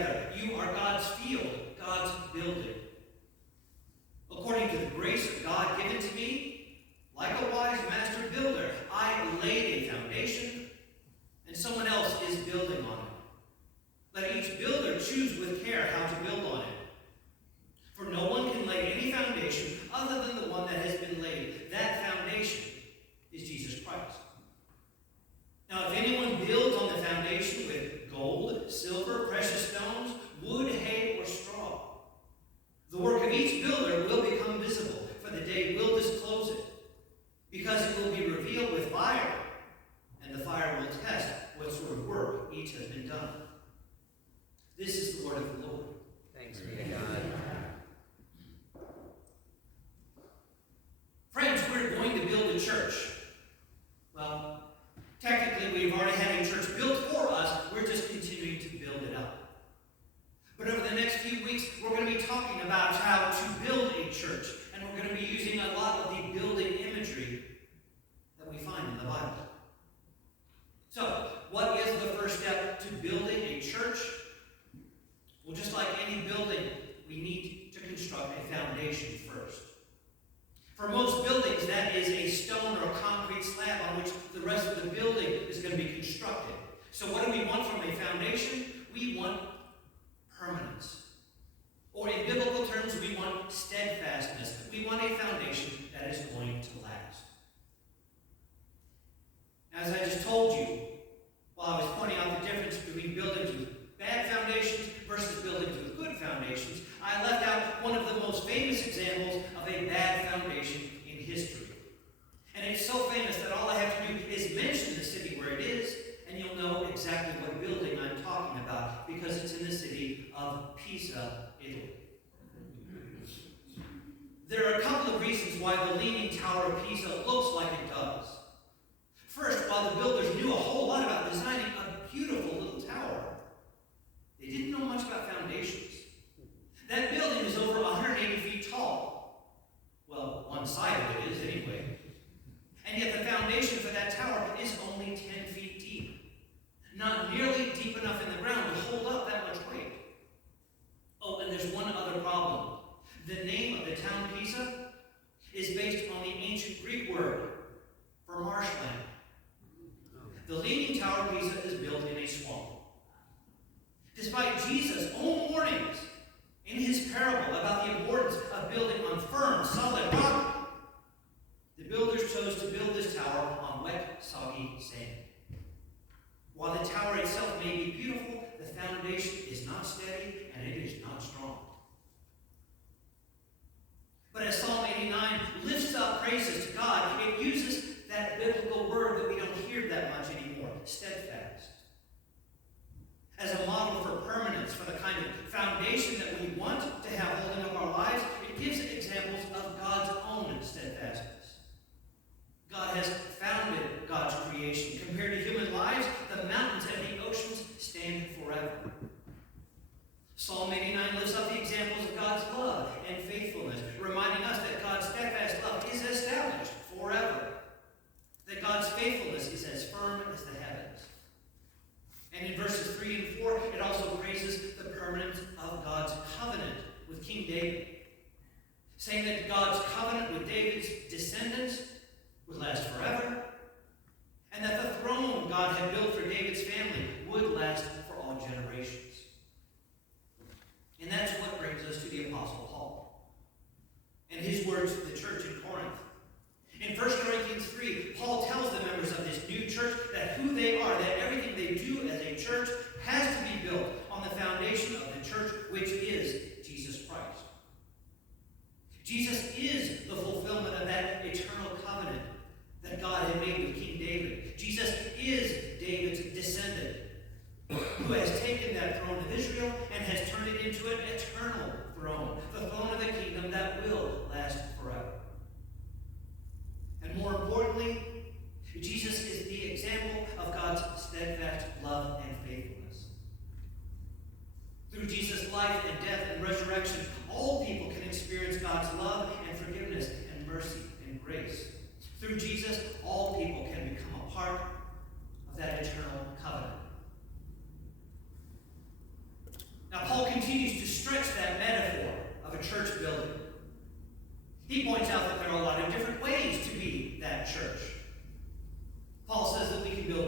together. You are God's field, God's building. According to the grace of God given to me, like a wise master builder, I laid a foundation, and someone else is building on it. Let each builder choose with care how to build on it. For no one can lay any foundation other than the one that has been laid. That foundation is Jesus Christ. Now, if anyone builds on the foundation with gold, silver, precious stones, wood, hay, or straw, the work of each builder will become visible, for the day will disclose it, because it will be revealed with fire, and the fire will test what sort of work each has been done. This is the word of the Lord. Thanks be to God. Friends, we're going to build a church. Well, technically we've already had a church built for us. We're just continuing to build it up. But over the next few weeks, we're going to be talking about how to build a church. And we're going to be using a lot of the building imagery that we find in the Bible. So, what is the first step to building a church? Well, just like any building, we need to construct a foundation first. For most buildings, that is a stone or a concrete slab on which the rest of the building is going to be constructed. So what do we want from a foundation? We want permanence. Or in biblical terms, we want steadfastness. We want a foundation that is going to last. As I just told you, while I was pointing out the difference between buildings with bad foundations versus buildings with good foundations, I left out one of the most famous examples of a bad foundation in history. And it's so famous that all I have to do is mention the city where it is, and you'll know exactly what building I'm talking about, because it's in the city of Pisa, Italy. There are a couple of reasons why the Leaning Tower of Pisa looks like it does. First, while the builders knew a whole lot about designing a beautiful little tower, they didn't know much about foundations. That building is over 180 feet tall. Well, one side of it is anyway. And yet the foundation for that tower is only 10 feet deep. Not nearly deep enough in the ground to hold up that much weight. Oh, and there's one other problem. The name of the town Pisa is based on the ancient Greek word for marshland. The Leaning Tower of Pisa is built in a swamp. Despite Jesus' own warnings in his parable about the importance of building on firm, solid rock, the builders chose to build this tower on wet, soggy sand. While the tower itself may be beautiful, the foundation is not steady and it is not strong. But as Psalm 89 lifts up praises to God, it uses that biblical word that we don't hear that much anymore, steadfast, as a model for permanence, for the kind of foundation that we want to have holding up our lives. It gives examples of God's own steadfastness. God has founded God's creation. Compared to human lives, the mountains and the oceans stand forever. Psalm 89 lifts up the examples of God's love and faithfulness, reminding us that God's steadfast love is established forever, that God's faithfulness is as firm as the heavens. And in verses 3 and 4, it also praises the permanence of God's covenant with King David, saying that God's covenant with David's descendants would last forever, and that the throne God had built for David's family would last for all generations. And that's what brings us to the Apostle Paul and his words to the church in Corinth. In 1 Corinthians 3, Paul tells the members of this new church that who they are, that everything they do as a church has to be built on the foundation of the church, which is Jesus Christ. Jesus is the fulfillment of that eternal covenant that God had made with King David. Jesus is David's descendant, who has taken that throne of Israel and has turned it into an eternal throne, the throne of a kingdom that will last forever. And more importantly, Jesus is the example of God's steadfast love and faithfulness. Through Jesus' life and death and resurrection, all people can experience God's love and forgiveness and mercy and grace. Through Jesus, all people can become a part of that eternal covenant. Now,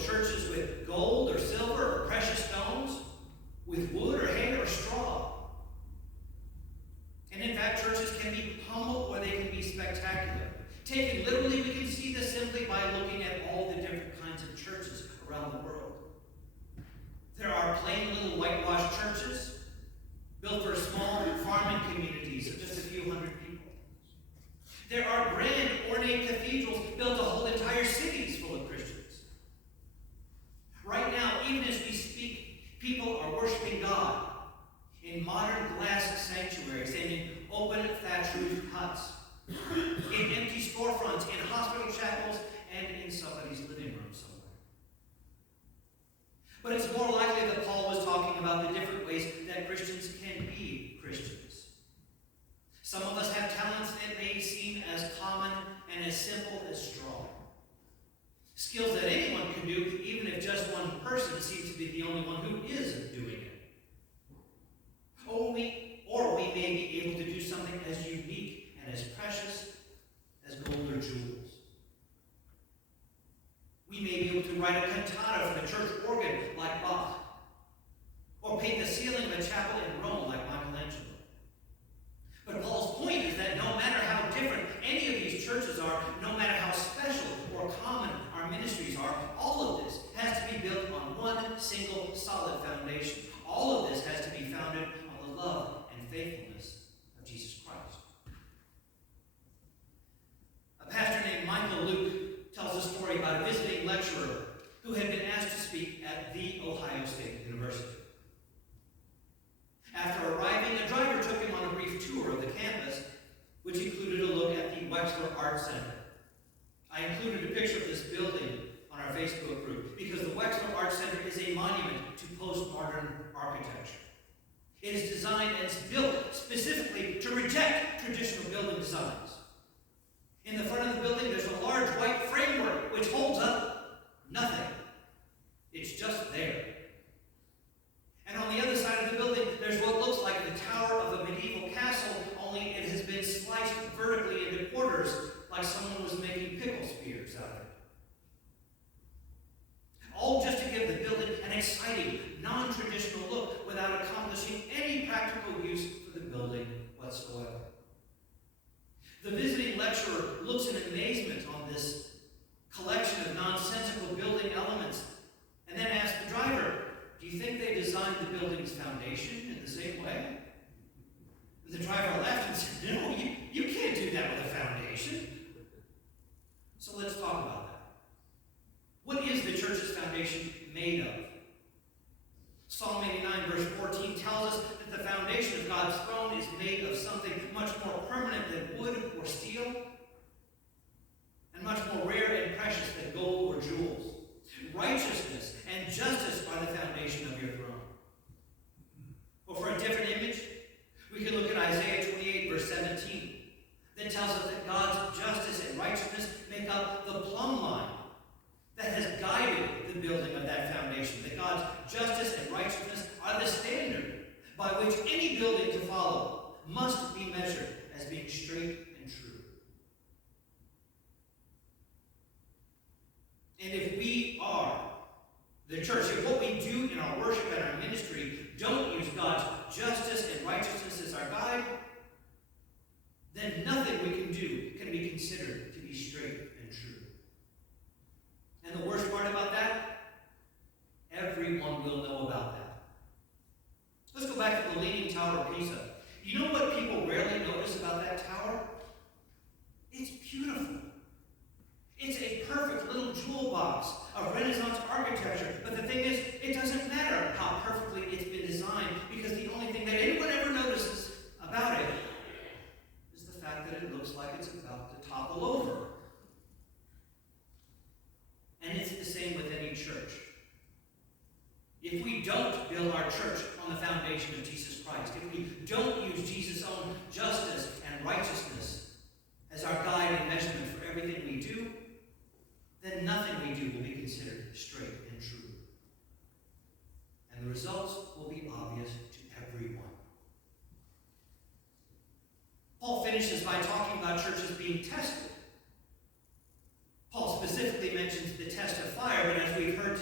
build churches with gold or silver or precious stones, with wood or hay or straw. And in fact, churches can be humble or they can be spectacular. Taken literally, we can see this simply by looking at all the different kinds of churches around the world. There are plain little whitewashed churches built for small farming communities of just a few hundred people. There are grand, ornate cathedrals built to hold entire cities full of Christians. Right now, even as we speak, people are worshiping God in modern glass sanctuaries and in open thatch-roofed huts, in empty storefronts, in hospital chapels, and in somebody's living room somewhere. But it's more likely that Paul was talking about the different ways that Christians can be Christians. Some of us have talents that may seem as common and as simple as straw. Skills that anyone can do, even if just one person seems to be the only one who is doing it. Or we may be able to do something as unique and as precious as gold or jewels. We may be able to write a cantata for the church organ like Bach, or paint the ceiling of a chapel in Rome like Michelangelo. But Paul's point is that no matter how different any of these churches are, no matter how special or common our ministries are, all of this has to be built on one single solid foundation. All of this has to be founded on the love and faithfulness of Jesus Christ. A pastor named Michael Luke tells a story about a visiting lecturer who had been asked to speak at The Ohio State University. After arriving, a driver took him on a brief tour of the campus, which included a look at the Wexler Art Center. I included a picture of this building on our Facebook group because the Wexler Art Center is a monument to postmodern architecture. It is designed and it's built specifically to reject traditional building designs. In the front of the building, there's a large white framework which holds up nothing. It's just there. And on the other side of the building, there's what looks like the tower of a medieval castle, only it has been sliced vertically into quarters like someone was making pickle spears out of it. All just to give the building an exciting, non-traditional look without accomplishing any practical use for the building whatsoever. The visiting lecturer looks in amazement on this collection of nonsensical building elements and then asks the driver, "Do you think they designed the building's foundation in the same way?" The driver laughed and said, "No, you can't do that with a foundation." So let's talk about that. What is the church's foundation made of? Psalm 89, verse 14 tells us that the foundation of God's throne is made of something much more permanent than wood or steel, and much more rare and precious than gold or jewels. Righteousness and justice are the foundation of your throne. Or for a different image, we can look at Isaiah 28, verse 17, that tells us that God's justice and righteousness make up the plumb line that has guided the building of that foundation. That God's justice and righteousness are the standard by which any building to follow must be measured as being straight and true. And if we are the church, if what we do in our worship and our ministry don't use God's justice and righteousness as our guide, then nothing we can do can be considered to be straight and true. And the worst part about that, everyone will know about that. Let's go back to the Leaning Tower of Pisa. You know what people rarely notice about that tower? It's beautiful. It's a perfect little jewel box of Renaissance architecture. But the thing is, it doesn't matter how perfectly it's been designed, because the only thing that anyone ever notices about it is the fact that it looks like it's about to topple over. And it's the same with any church. If we don't build our church on the foundation of Jesus Christ, if we don't use Jesus' own justice and righteousness as our guide and measurement for everything we do, then nothing we do will be considered straight and true. And the results will be obvious to everyone. Paul finishes by talking about churches being tested. Paul specifically mentions the test of fire, but as we've heard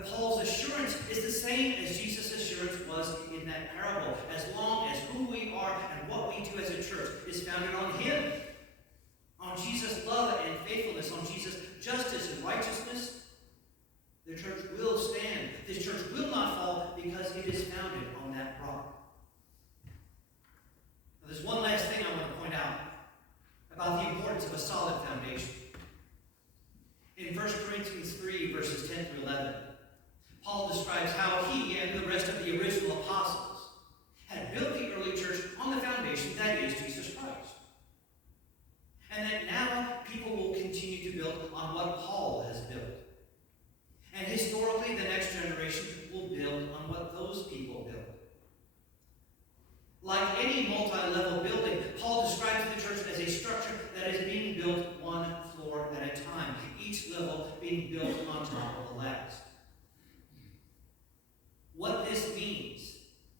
But Paul's assurance is the same as Jesus' assurance was in that parable. As long as who we are and what we do as a church is founded on him, on Jesus' love and faithfulness, on Jesus' justice and righteousness, the church will stand. This church will not fall because it is founded on that rock. Now, there's one last thing I want to point out about the importance of a solid foundation. In 1 Corinthians 3, verses 10 through 11, Paul describes how he and the rest of the original apostles had built the early church on the foundation that is Jesus Christ. And that now people will continue to build on what Paul has built. And historically, the next generation will build on what those people built. Like any multi-level building, Paul describes the church as a structure that is being built one floor at a time, each level being built on top of the last. What this means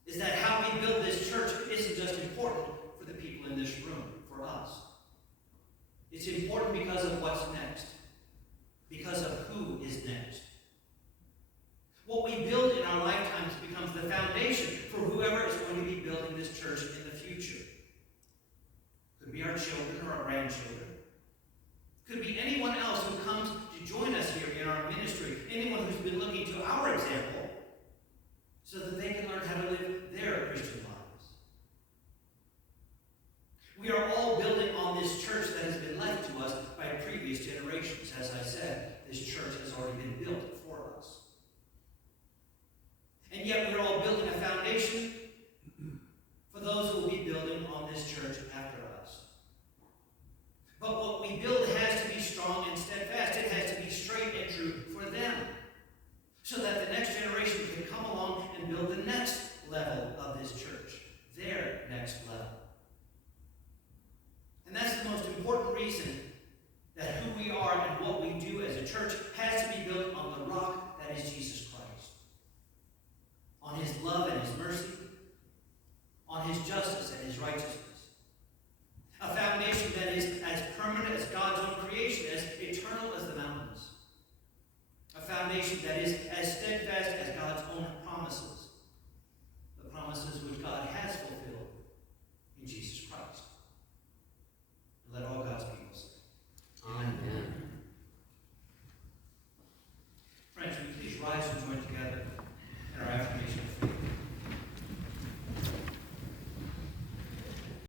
is that how we build this church isn't just important for the people in this room, for us. It's important because of what's next, because of who is next. What we build in our lifetimes becomes the foundation for whoever is going to be building this church in the future. Could be our children or our grandchildren. Could be anyone else who comes to join us here in our ministry, anyone who's been looking to our example so that they can learn how to live their Christian lives. We are all building on this church that has been left to us by previous generations. As I said, this church has already been built for us. And yet we're all building a foundation for those who will be building on this church after us. But what we build has to be strong and steadfast. It has to be straight and true for them, so that the next generation can come along and build the next level of this church, their next level. And that's the most important reason that who we are and what we do as a church has to be built on the rock that is Jesus Christ. On his love and his mercy, on his justice and his righteousness. A foundation that is as permanent as God's own creation, as eternal as the mountains. A foundation that is as steadfast as God's own promises. The promises which God has fulfilled in Jesus Christ. And let all God's people say, Amen. Friends, will you please rise and join together